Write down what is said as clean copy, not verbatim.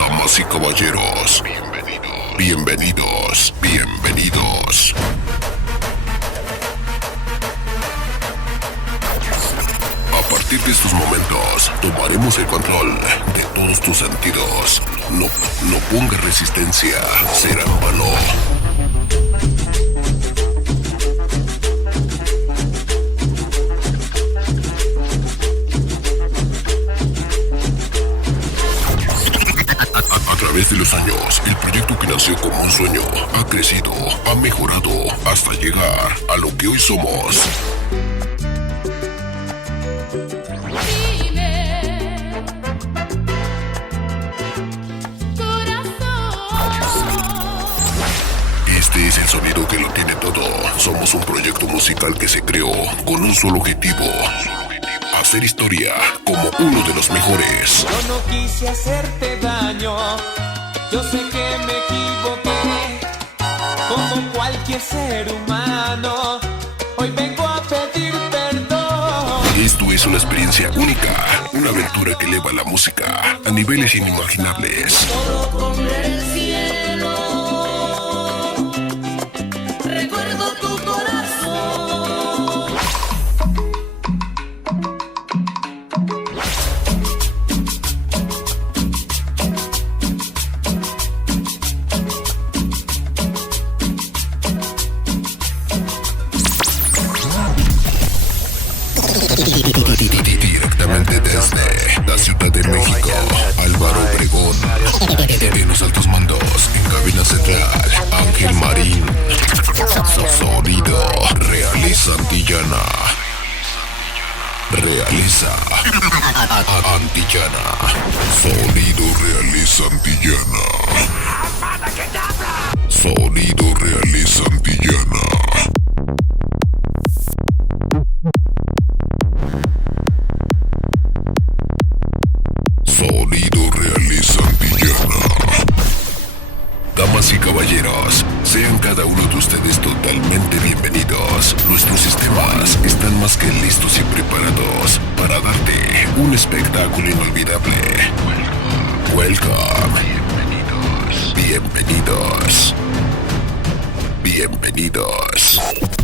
Damas y caballeros, bienvenidos. A partir de estos momentos, tomaremos el control de todos tus sentidos. No pongas resistencia, será en vano. A través de los años, el proyecto que nació como un sueño ha crecido, ha mejorado hasta llegar a lo que hoy somos. Este es el sonido que lo tiene todo. Somos un proyecto musical que se creó con un solo objetivo: hacer historia como uno de los mejores. Yo no quise hacerte daño, yo sé que me equivoqué, como cualquier ser humano, hoy vengo a pedir perdón. Esto es una experiencia única, una aventura que eleva la música a niveles inimaginables. Solo con el cielo recuerdo tu corazón. Directamente desde la Ciudad de México, Álvaro Obregón. En los altos mandos, en cabina central, Ángel Marín. Sonido Realiza Antillana. Realiza Antillana. Sonido Realiza Antillana. Sonido Realiza Antillana. Sonido Realiza Antillana. Damas y caballeros, sean cada uno de ustedes totalmente bienvenidos. Nuestros sistemas están más que listos y preparados para darte un espectáculo inolvidable. Welcome. Bienvenidos.